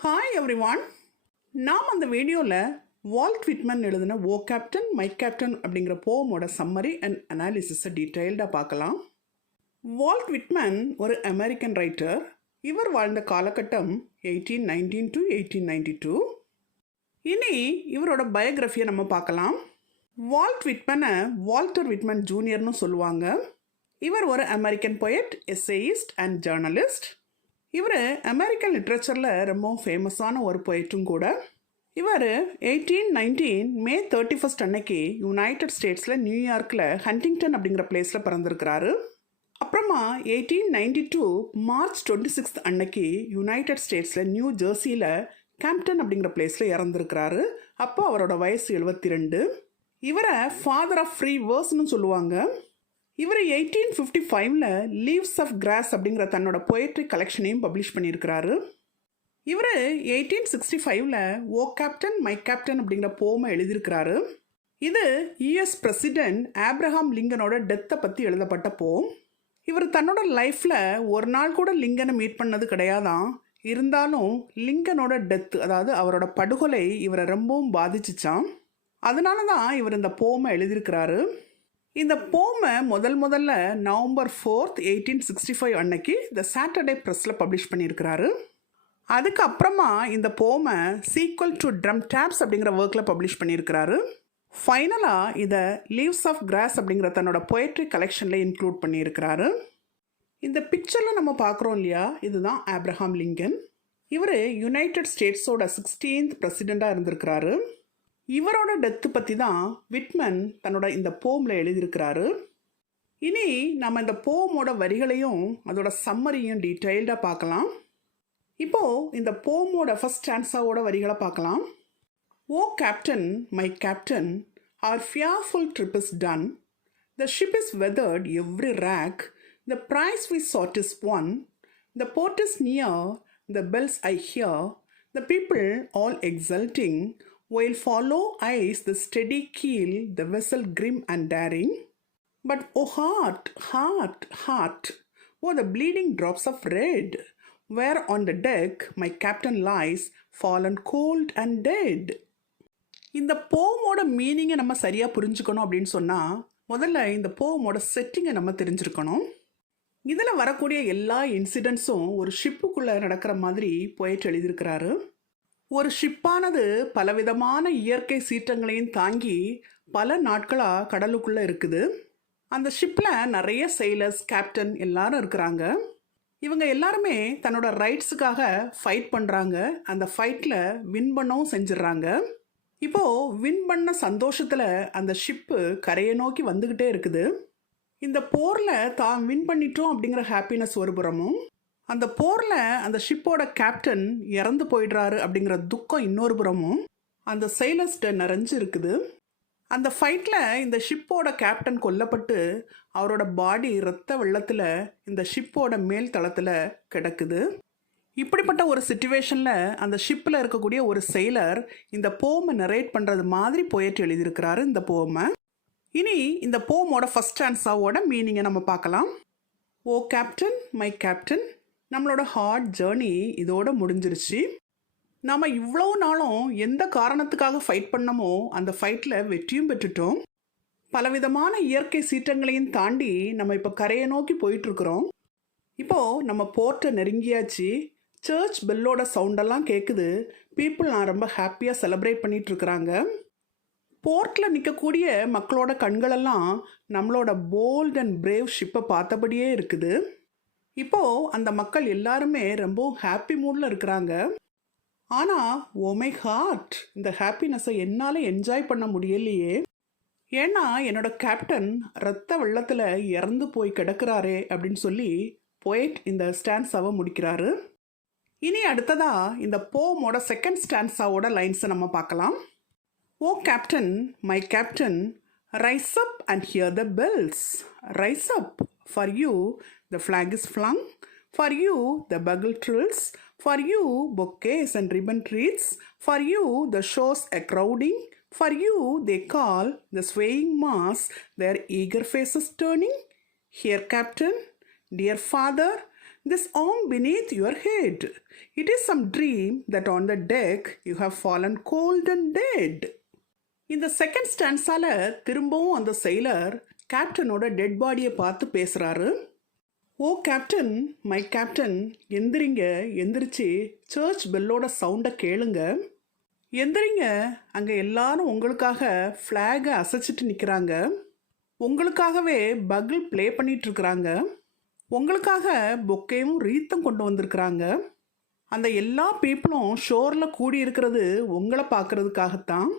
Hi everyone. நாம் அந்த வீடியோவில் வால்ட் விட்மன் எழுதின ஓ கேப்டன் மை கேப்டன் அப்படிங்கிற போமோட சம்மரி அண்ட் அனாலிசிஸை டீட்டெயில்டாக பார்க்கலாம். வால்ட் விட்மன் ஒரு அமெரிக்கன் ரைட்டர். இவர் வாழ்ந்த காலகட்டம் 1819 டு 1892. இனி இவரோட பயோகிராஃபியை நம்ம பார்க்கலாம். வால்ட் விட்மனை வால்டர் விட்மன் ஜூனியர்னு சொல்லுவாங்க. இவர் ஒரு அமெரிக்கன் பொயட், எஸ்ஸேயிஸ்ட் அண்ட் ஜேர்னலிஸ்ட். இவர் அமெரிக்கன் லிட்ரேச்சரில் ரொம்ப ஃபேமஸான ஒரு பொயட்டும் கூட. இவர் 1819 மே 31 அன்னைக்கு யுனைடெட் ஸ்டேட்ஸில் நியூயார்க்கில் ஹண்டிங்டன் அப்படிங்கிற பிளேஸில் பிறந்திருக்கிறாரு. அப்புறமா 1892 மார்ச் 26 அன்னைக்கு யுனைடெட் ஸ்டேட்ஸில் நியூ ஜெர்சியில் கேம்ப்டன் அப்படிங்கிற பிளேஸில் இறந்துருக்கிறாரு. அப்போ அவரோட வயசு 72. இவரை ஃபாதர் ஆஃப் ஃப்ரீ வேர்ஸ்னு சொல்லுவாங்க. இவர் 1855 லீவ்ஸ் ஆஃப் கிராஸ் அப்படிங்கிற தன்னோட பொயட்ரி கலெக்ஷனையும் பப்ளிஷ் பண்ணியிருக்கிறாரு. இவர் 1865 ஓ கேப்டன் மை கேப்டன் அப்படிங்கிற போமை எழுதியிருக்கிறாரு. இது யுஎஸ் பிரசிடென்ட் ஆப்ரஹாம் லிங்கனோட டெத்தை பற்றி எழுதப்பட்ட போம். இவர் தன்னோட லைஃப்பில் ஒரு நாள் கூட லிங்கனை மீட் பண்ணது கிடையாதான். இருந்தாலும் லிங்கனோட டெத்து, அதாவது அவரோட படுகொலை இவரை ரொம்பவும் பாதிச்சிச்சான். அதனால தான் இவர் இந்த போமை எழுதியிருக்கிறாரு. இந்த போமை முதல்ல நவம்பர் 4, 1865 அன்னைக்கு த சாட்டர்டே ப்ரெஸ்ஸில் பப்ளிஷ் பண்ணியிருக்கிறாரு. அதுக்கப்புறமா இந்த போமை சீக்வல் டு ட்ரம் டேப்ஸ் அப்படிங்கிற ஒர்க்கில் பப்ளிஷ் பண்ணியிருக்கிறாரு. ஃபைனலாக இதை லீவ்ஸ் ஆஃப் கிராஸ் அப்படிங்கிற தன்னோட பொயட்ரி கலெக்ஷனில் இன்க்ளூட் பண்ணியிருக்கிறாரு. இந்த பிக்சரில் நம்ம பார்க்குறோம் இல்லையா, இதுதான் ஆப்ரஹாம் லிங்கன். இவர் யுனைடெட் ஸ்டேட்ஸோட 16th பிரசிடெண்ட்டாக இருந்திருக்கிறாரு. இவரோட டெத்து பற்றி தான் விட்மன் தன்னோட இந்த போமில் எழுதியிருக்கிறாரு. இனி நம்ம இந்த போமோட வரிகளையும் அதோட சம்மரியும் டீட்டெயில்டாக பார்க்கலாம். இப்போது இந்த போமோட ஃபர்ஸ்ட் ஸ்டான்ஸாவோட வரிகளை பார்க்கலாம். O captain my captain, our fearful trip is done. The ship is weathered every rack. The prize we sought is won. The port is near. The bells I hear. The people all exulting. While follow eyes the steady keel, the vessel grim and daring. But oh heart, heart, heart, oh the bleeding drops of red, where on the deck my captain lies, fallen cold and dead. இந்த போமோட மீனிங்கை நம்ம சரியாக புரிஞ்சுக்கணும் அப்படின்னு சொன்னால் முதல்ல இந்த போமோட செட்டிங்கை நம்ம தெரிஞ்சிருக்கணும். இதில் வரக்கூடிய எல்லா இன்சிடென்ட்ஸும் ஒரு ஷிப்புக்குள்ளே நடக்கிற மாதிரி பொயட் எழுதியிருக்கிறாரு. ஒரு ஷிப்பானது பலவிதமான இயற்கை சீற்றங்களையும் தாங்கி பல நாட்களாக கடலுக்குள்ளே இருக்குது. அந்த ஷிப்பில் நிறைய செயிலர்ஸ், கேப்டன் எல்லாரும் இருக்கிறாங்க. இவங்க எல்லாருமே தன்னோட ரைட்ஸுக்காக ஃபைட் பண்ணுறாங்க. அந்த ஃபைட்டில் வின் பண்ணவும் செஞ்சிடறாங்க. இப்போது வின் பண்ண சந்தோஷத்தில் அந்த ஷிப்பு கரையை நோக்கி வந்துக்கிட்டே இருக்குது. இந்த போரில் தான் வின் பண்ணிட்டோம் அப்படிங்கிற ஹாப்பினஸ் ஒரு புறமும், அந்த போரில் அந்த ஷிப்போட கேப்டன் இறந்து போயிடுறாரு அப்படிங்கிற துக்கம் இன்னொரு புறமும் அந்த செயிலர்ஸ்ட நிறைஞ்சு இருக்குது. அந்த ஃபைட்டில் இந்த ஷிப்போட கேப்டன் கொல்லப்பட்டு அவரோட பாடி இரத்த வெள்ளத்தில் இந்த ஷிப்போட மேல் தளத்தில் கிடக்குது. இப்படிப்பட்ட ஒரு சிச்சுவேஷனில் அந்த ஷிப்பில் இருக்கக்கூடிய ஒரு செயிலர் இந்த போமை நரேட் பண்ணுறது மாதிரி பொயட் எழுதியிருக்கிறாரு இந்த போமை. இனி இந்த போமோட ஃபர்ஸ்ட் ஸ்டான்ஸாவோட மீனிங்கை நம்ம பார்க்கலாம். ஓ கேப்டன் மை கேப்டன், நம்மளோட ஹார்ட் ஜேர்னி இதோட முடிஞ்சிருச்சு. நாம் இவ்வளோ நாளும் எந்த காரணத்துக்காக ஃபைட் பண்ணமோ அந்த ஃபைட்டில் வெற்றியும் பெற்றுட்டோம். பலவிதமான இயற்கை சீற்றங்களையும் தாண்டி நம்ம இப்போ கரையை நோக்கி போயிட்டுருக்குறோம். இப்போது நம்ம போர்ட்டை நெருங்கியாச்சு. சர்ச் பெல்லோட சவுண்டெல்லாம் கேட்குது. பீப்புள் ரொம்ப ஹாப்பியாக செலிப்ரேட் பண்ணிகிட்ருக்குறாங்க. போர்ட்டில் நிற்கக்கூடிய மக்களோட கண்களெல்லாம் நம்மளோட போல்ட் அண்ட் பிரேவ் ஷிப்பை பார்த்தபடியே இருக்குது. இப்போது அந்த மக்கள் எல்லாருமே ரொம்ப ஹாப்பி மூடில் இருக்கிறாங்க. ஆனால் ஓ மை ஹார்ட், இந்த ஹாப்பினஸை என்னால் என்ஜாய் பண்ண முடியலையே. ஏன்னா என்னோட கேப்டன் இரத்த வெள்ளத்தில் இறந்து போய் கிடக்கிறாரே அப்படின்னு சொல்லி பொயட் இந்த ஸ்டான்ஸாவை முடிக்கிறாரு. இனி அடுத்ததாக இந்த போமோட செகண்ட் ஸ்டான்ஸாவோட லைன்ஸை நம்ம பார்க்கலாம். O captain my captain, rise up and hear the bells. Rise up, for you the flag is flung, for you the bugle trills, for you bouquets and ribbon wreaths, for you the shows a crowding, for you they call the swaying mass, their eager faces turning. Here captain, dear father, this arm beneath your head. It is some dream that on the deck you have fallen cold and dead. இந்த second ஸ்டான்ஸால திரும்பவும் அந்த செயலர் கேப்டனோட dead பாடியை பார்த்து பேசுகிறாரு. ஓ captain, my captain, எந்திரிங்க, எந்திரிச்சு search பெல்லோட சவுண்டை கேளுங்க. எந்திரிங்க, அங்கே எல்லாரும் உங்களுக்காக ஃப்ளாகை அசைச்சிட்டு நிற்கிறாங்க. உங்களுக்காகவே பகில் ப்ளே பண்ணிகிட்ருக்குறாங்க. உங்களுக்காக பொக்கையும் ரீத்தம் கொண்டு வந்திருக்கிறாங்க. அந்த எல்லா பீப்புளும் ஷோரில் கூடி இருக்கிறது உங்களை பார்க்குறதுக்காகத்தான்.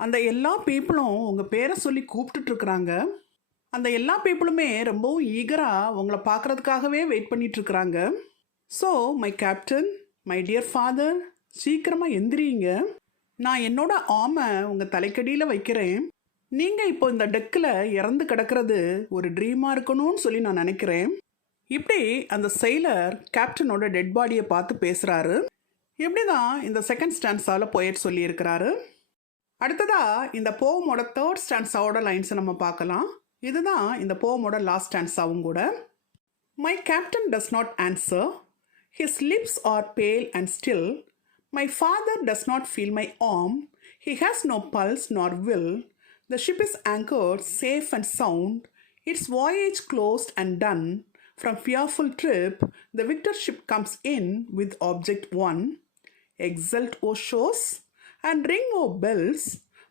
அந்த எல்லா பீப்புளும் உங்கள் பேரை சொல்லி கூப்பிட்டுட்ருக்குறாங்க. அந்த எல்லா பீப்புளுமே ரொம்பவும் ஈகராக உங்களை பார்க்குறதுக்காகவே வெயிட் பண்ணிகிட்ருக்குறாங்க. So my captain, my dear father, சீக்கிரமாக எந்திரிங்க. நான் என்னோட ஆமை உங்கள் தலைக்கடியில் வைக்கிறேன். நீங்கள் இப்போ இந்த டெக்கில் இறந்து கிடக்கிறது ஒரு ட்ரீமாக இருக்கணும்னு சொல்லி நான் நினைக்கிறேன். இப்படி அந்த செயலர் கேப்டனோட டெட் பாடியை பார்த்து பேசுகிறாரு. இப்படி தான் இந்த செகண்ட் ஸ்டான்ஸாவில் போயட் சொல்லியிருக்கிறாரு. அடுத்ததாக இந்த போமோட தேர்ட் ஸ்டான்ஸாவோட லைன்ஸை நம்ம பார்க்கலாம். இதுதான் இந்த போமோட லாஸ்ட் ஸ்டான்ஸாவும் கூட. My captain does not answer, his lips are pale and still. My father does not feel my arm, he has no pulse nor will. The ship is anchored safe and sound, its voyage closed and done. From fearful trip, the victor ship comes in with object won. Exult, O shores, and ring, O bells,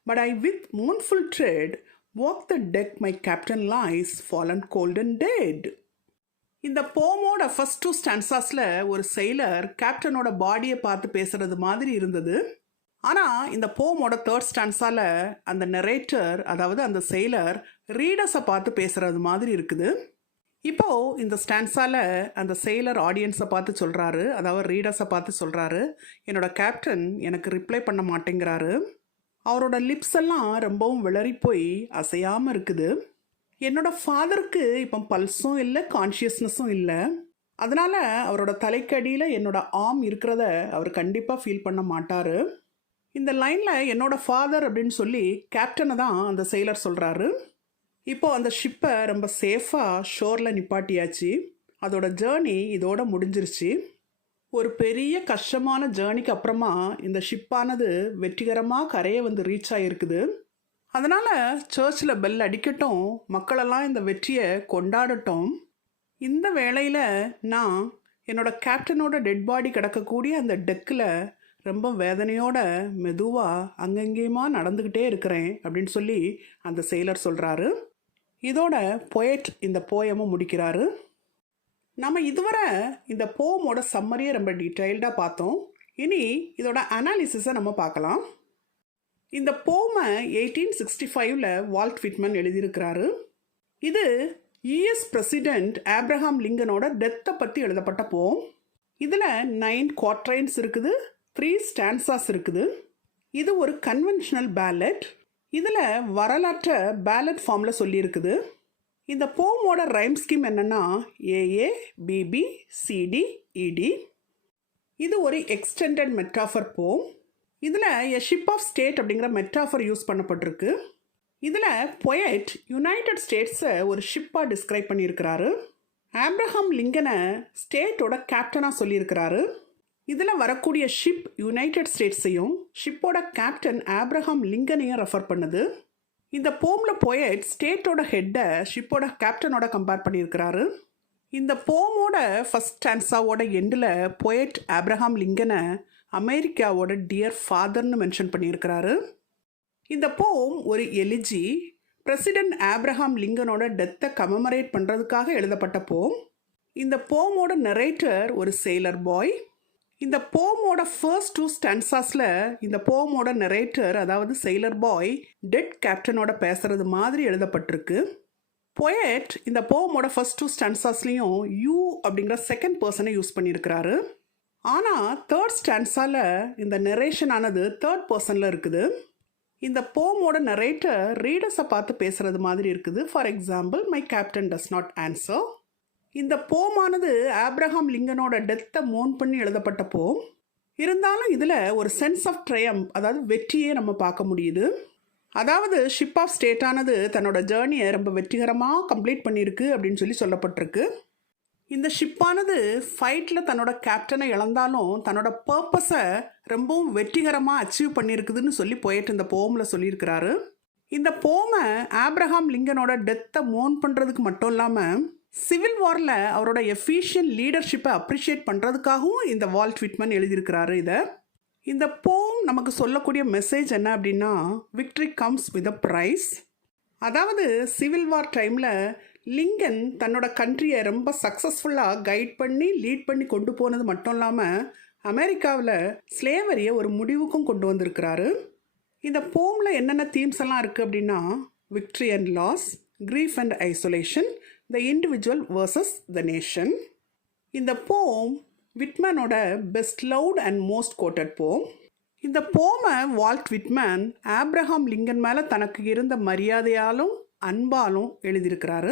but I with mournful tread walk the deck, my captain lies fallen cold and dead. இந்த போமோட first 2 ஸ்டான்ஸாஸில் ஒரு செயலர் கேப்டனோட பாடியை பார்த்து பேசுகிறது மாதிரி இருந்தது. ஆனால் இந்த போமோட தேர்ட் ஸ்டான்ஸால் அந்த நெரேட்டர், அதாவது அந்த செயலர் ரீடர்ஸை பார்த்து பேசுகிறது மாதிரி இருக்குது. இப்போது இந்த ஸ்டான்ஸால் அந்த செயலர் ஆடியன்ஸை பார்த்து சொல்கிறாரு, அதாவது ரீடர்ஸை பார்த்து சொல்கிறாரு, என்னோட கேப்டன் எனக்கு ரிப்ளை பண்ண மாட்டேங்கிறாரு. அவரோட லிப்ஸ் எல்லாம் ரொம்பவும் விளறி போய் அசையாமல் இருக்குது. என்னோட ஃபாதருக்கு இப்போ பல்ஸும் இல்லை, கான்ஷியஸ்னஸும் இல்லை. அதனால் அவரோட தலைக்கடியில் என்னோட ஆர்ம் இருக்கிறத அவர் கண்டிப்பாக ஃபீல் பண்ண மாட்டார். இந்த லைனில் என்னோட ஃபாதர் அப்படின்னு சொல்லி கேப்டனை தான் அந்த செயலர் சொல்கிறாரு. இப்போது அந்த ஷிப்பை ரொம்ப சேஃபாக ஷோரில் நிப்பாட்டியாச்சு. அதோட ஜேர்னி இதோட முடிஞ்சிருச்சு. ஒரு பெரிய கஷ்டமான ஜேர்னிக்கு அப்புறமா இந்த ஷிப்பானது வெற்றிகரமாக கரையை வந்து ரீச் ஆகிருக்குது. அதனால் சர்ச்சில் பெல் அடிக்கட்டும், மக்களெல்லாம் இந்த வெற்றியை கொண்டாடட்டும். இந்த வேளையில் நான் என்னோடய கேப்டனோட டெட் பாடி கிடக்கக்கூடிய அந்த டெக்கில் ரொம்ப வேதனையோட மெதுவாக அங்கங்கேயுமா நடந்துக்கிட்டே இருக்கிறேன் அப்படின்னு சொல்லி அந்த செயலர் சொல்கிறாரு. இதோட பொயட் இந்த போயமும் முடிக்கிறாரு. நம்ம இதுவரை இந்த போமோட சம்மரியை ரொம்ப டீட்டெயில்டாக பார்த்தோம். இனி இதோட அனாலிசிஸை நம்ம பார்க்கலாம். இந்த போமை 1865 வால்ட் விட்மன் எழுதியிருக்கிறாரு. இது யுஎஸ் பிரசிடெண்ட் ஆப்ரஹாம் லிங்கனோட டெத்தை பற்றி எழுதப்பட்ட போம். இதில் 9 குவாட்ரைன்ஸ் இருக்குது, 3 ஸ்டான்ஸாஸ் இருக்குது. இது ஒரு கன்வென்ஷனல் பேலட். இதில் வரலாற்றை பேலட் ஃபார்மில் சொல்லியிருக்குது. இந்த போமோட ரைம் ஸ்கீம் என்னென்னா ஏஏ பிபி சிடி இடி. இது ஒரு எக்ஸ்டெண்டட் மெட்டாஃபர் போம். இதில் எ ஷிப் ஆஃப் ஸ்டேட் அப்படிங்கிற மெட்டாஃபர் யூஸ் பண்ணப்பட்டிருக்கு. இதில் பொயட் யுனைடெட் ஸ்டேட்ஸை ஒரு ஷிப்பாக டிஸ்கிரைப் பண்ணியிருக்கிறாரு. ஆப்ரஹாம் லிங்கனை ஸ்டேட்டோட கேப்டனாக சொல்லியிருக்கிறாரு. இதில் வரக்கூடிய ஷிப் யுனைடெட் ஸ்டேட்ஸையும் ஷிப்போட கேப்டன் ஆப்ரஹாம் லிங்கனையும் ரெஃபர் பண்ணுது. இந்த போமில் பொயட் ஸ்டேட்டோட ஹெட்டை ஷிப்போட கேப்டனோட கம்பேர் பண்ணியிருக்கிறாரு. இந்த போமோட ஃபஸ்ட் ஸ்டான்ஸாவோட எண்டில் பொயட் ஆப்ரஹாம் லிங்கனை அமெரிக்காவோட டியர் ஃபாதர்னு மென்ஷன் பண்ணியிருக்கிறாரு. இந்த போம் ஒரு எலிஜி பிரசிடென்ட் ஆப்ரஹாம் லிங்கனோட டெத்தை கமமரேட் பண்ணுறதுக்காக எழுதப்பட்ட போம். இந்த போமோட நரேட்டர் ஒரு செயிலர் பாய். இந்த போமோட ஃபர்ஸ்ட் 2 ஸ்டான்ஸாஸில் இந்த போமோட நரேட்டர், அதாவது செயிலர் பாய், டெட் கேப்டனோட பேசுகிறது மாதிரி எழுதப்பட்டிருக்கு. பொயட் இந்த போமோட ஃபர்ஸ்ட் 2 ஸ்டான்ஸாஸ்லேயும் யூ அப்படிங்கிற செகண்ட் பர்சனை யூஸ் பண்ணியிருக்கிறாரு. ஆனால் தேர்ட் ஸ்டான்ஸால் இந்த நெரேஷன் ஆனது தேர்ட் பர்சனில் இருக்குது. இந்த போமோட நரேட்டர் ரீடர்ஸை பார்த்து பேசுகிறது மாதிரி இருக்குது. For example, my captain does not answer. இந்த போமானது ஆப்ரஹாம் லிங்கனோட டெத்தை மோன் பண்ணி எழுதப்பட்ட போம். இருந்தாலும் இதில் ஒரு சென்ஸ் ஆஃப் ட்ரையம், அதாவது வெற்றியை நம்ம பார்க்க முடியுது. அதாவது ஷிப் ஆஃப் ஸ்டேட்டானது தன்னோட ஜேர்னியை ரொம்ப வெற்றிகரமாக கம்ப்ளீட் பண்ணியிருக்கு அப்படின்னு சொல்லி சொல்லப்பட்டிருக்கு. இந்த ஷிப்பானது ஃபைட்டில் தன்னோட கேப்டனை இழந்தாலும் தன்னோட பர்பஸை ரொம்பவும் வெற்றிகரமாக அச்சீவ் பண்ணியிருக்குதுன்னு சொல்லி போயிட்டு இந்த போமில் சொல்லியிருக்கிறாரு. இந்த போமை ஆப்ரஹாம் லிங்கனோட டெத்தை மோன் பண்ணுறதுக்கு மட்டும் இல்லாமல் சிவில் வாரில் அவரோட எஃபிஷியன்ட் லீடர்ஷிப்பை அப்ரிஷியேட் பண்ணுறதுக்காகவும் இந்த வால்ட் விட்மன் எழுதியிருக்கிறாரு. இந்த போம் நமக்கு சொல்லக்கூடிய மெசேஜ் என்ன அப்படின்னா, victory comes with a price. அதாவது சிவில் வார் டைமில் லிங்கன் தன்னோட கண்ட்ரியை ரொம்ப சக்ஸஸ்ஃபுல்லாக கைட் பண்ணி லீட் பண்ணி கொண்டு போனது மட்டும் இல்லாமல் அமெரிக்காவில் ஸ்லேவரியை ஒரு முடிவுக்கும் கொண்டு வந்திருக்கிறாரு. இந்த போமில் என்னென்ன தீம்ஸ் எல்லாம் இருக்குது அப்படின்னா, victory and loss, grief and isolation, the individual versus the nation. இந்த போம் விட்மனோட best loved and most quoted poem. இந்த போமை வால்ட் விட்மன் ஆப்ரஹாம் லிங்கன் மேலே தனக்கு இருந்த மரியாதையாலும் அன்பாலும் எழுதியிருக்கிறாரு.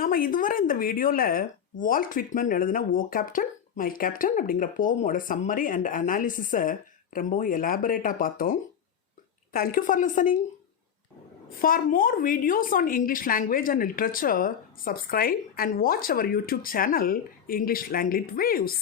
நம்ம இதுவரை இந்த வீடியோவில் வால்ட் விட்மன் எழுதின ஓ கேப்டன் மை கேப்டன் அப்படிங்கிற போமோட சம்மரி அண்ட் அனாலிசிஸை ரொம்பவும் எலாபரேட்டாக பார்த்தோம். Thank you for listening. For more videos on English language and literature, subscribe and watch our YouTube channel English Langlit Waves.